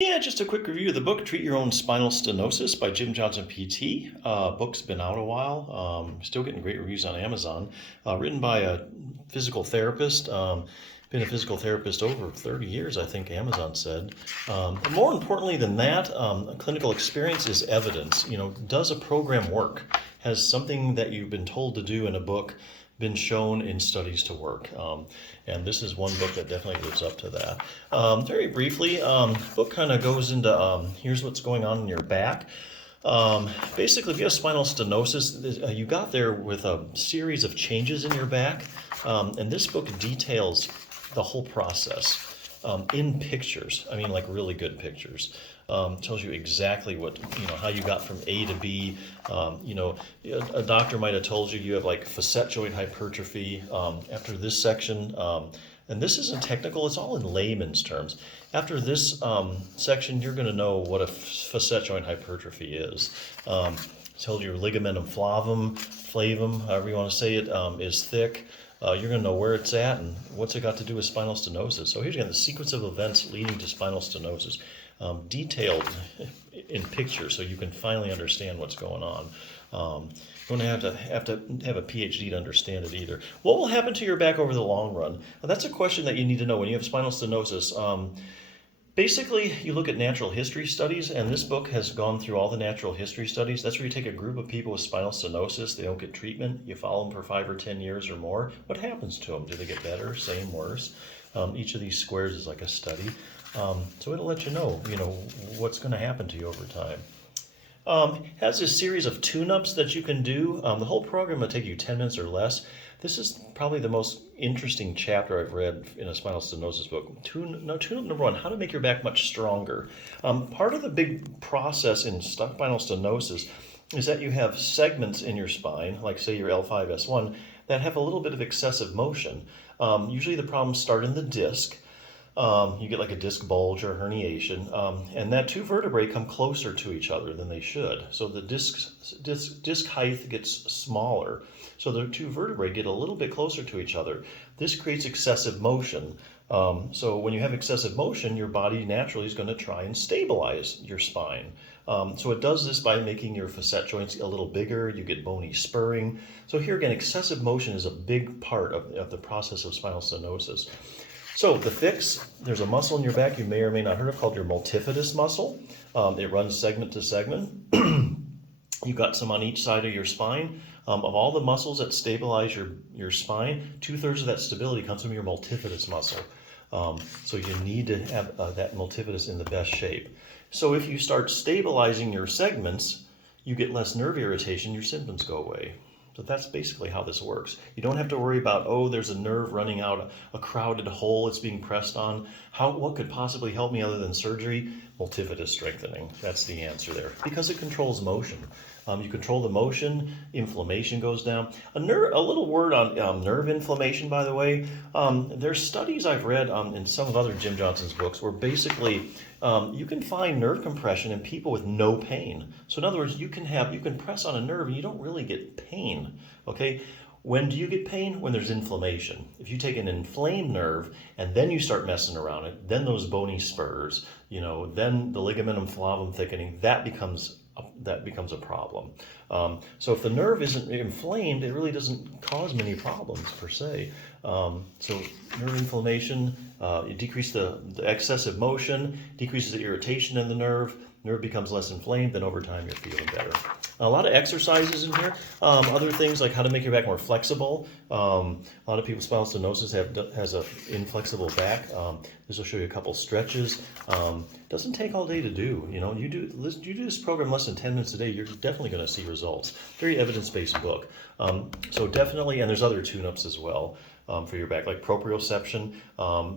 Yeah, just a quick review of the book, Treat Your Own Spinal Stenosis by Jim Johnson, PT. Book's been out a while, still getting great reviews on Amazon. Written by a physical therapist. Been a physical therapist over 30 years, I think Amazon said. But more importantly than that, clinical experience is evidence. Does a program work? Has something that you've been told to do in a book been shown in studies to work? And this is one book that definitely lives up to that. Very briefly, the book kind of goes into here's what's going on in your back. Basically, if you have spinal stenosis, you got there with a series of changes in your back, and this book details the whole process in pictures. I mean, like really good pictures. Tells you exactly how you got from A to B. A doctor might have told you have like facet joint hypertrophy after this section. And this isn't technical, it's all in layman's terms. After this section, you're going to know what a facet joint hypertrophy is. Tells you your ligamentum flavum, however you want to say it, is thick. You're going to know where it's at and what's it got to do with spinal stenosis. So here's again the sequence of events leading to spinal stenosis, detailed in pictures so you can finally understand what's going on. You don't have to have a PhD to understand it either. What will happen to your back over the long run? Now, that's a question that you need to know when you have spinal stenosis. Basically, you look at natural history studies, and this book has gone through all the natural history studies. That's where you take a group of people with spinal stenosis, they don't get treatment, you follow them for 5 or 10 years or more. What happens to them? Do they get better, same, worse? Each of these squares is like a study. So it'll let you know what's going to happen to you over time. Has a series of tune-ups that you can do. The whole program will take you 10 minutes or less. This is probably the most interesting chapter I've read in a spinal stenosis book. Tune-up number one, how to make your back much stronger. Part of the big process in spinal stenosis is that you have segments in your spine, like say your L5-S1, that have a little bit of excessive motion. Usually the problems start in the disc. You get like a disc bulge or herniation, and that two vertebrae come closer to each other than they should. So the disc height gets smaller. So the two vertebrae get a little bit closer to each other. This creates excessive motion. So when you have excessive motion, your body naturally is going to try and stabilize your spine. So it does this by making your facet joints a little bigger. You get bony spurring. So here again, excessive motion is a big part of the process of spinal stenosis. So the fix, there's a muscle in your back you may or may not heard of called your multifidus muscle. It runs segment to segment. You've got some on each side of your spine. Of all the muscles that stabilize your spine, 2/3 of that stability comes from your multifidus muscle. So you need to have that multifidus in the best shape. So if you start stabilizing your segments, you get less nerve irritation, your symptoms go away. So that's basically how this works. You don't have to worry about, oh, there's a nerve running out a crowded hole it's being pressed on. What could possibly help me other than surgery? Multifidus strengthening. That's the answer there. Because it controls motion. You control the motion, inflammation goes down. A little word on nerve inflammation, by the way. There's studies I've read in some of other Jim Johnson's books where basically you can find nerve compression in people with no pain. So in other words, you can press on a nerve and you don't really get pain. Okay? When do you get pain? When there's inflammation. If you take an inflamed nerve and then you start messing around it, then those bony spurs, then the ligamentum flavum thickening, that becomes a problem. So if the nerve isn't inflamed, it really doesn't cause many problems per se. So nerve inflammation, you decrease the excessive motion, decreases the irritation in the nerve becomes less inflamed, then over time you're feeling better. A lot of exercises in here. Other things like how to make your back more flexible. A lot of people with spinal stenosis has an inflexible back. This will show you a couple stretches. Doesn't take all day to do. You do this program less than 10 minutes a day, you're definitely going to see results. Very evidence-based book. So definitely, and there's other tune-ups as well. For your back, like proprioception.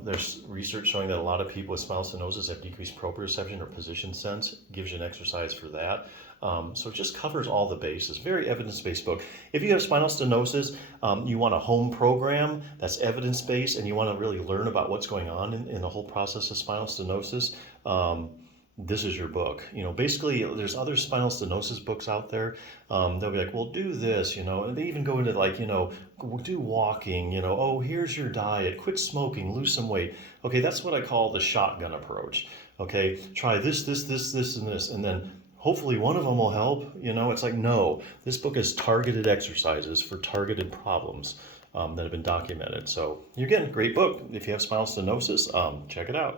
There's research showing that a lot of people with spinal stenosis have decreased proprioception or position sense. Gives you an exercise for that. So it just covers all the bases. Very evidence-based book. If you have spinal stenosis, you want a home program that's evidence-based and you want to really learn about what's going on in the whole process of spinal stenosis, this is your book. Basically, there's other spinal stenosis books out there. They'll be like, well, do this, and they even go into like, do walking, oh, here's your diet, quit smoking, lose some weight. Okay, that's what I call the shotgun approach. Okay, try this, and this, and then hopefully one of them will help. It's like, no, this book is targeted exercises for targeted problems that have been documented. So you're getting a great book. If you have spinal stenosis, check it out.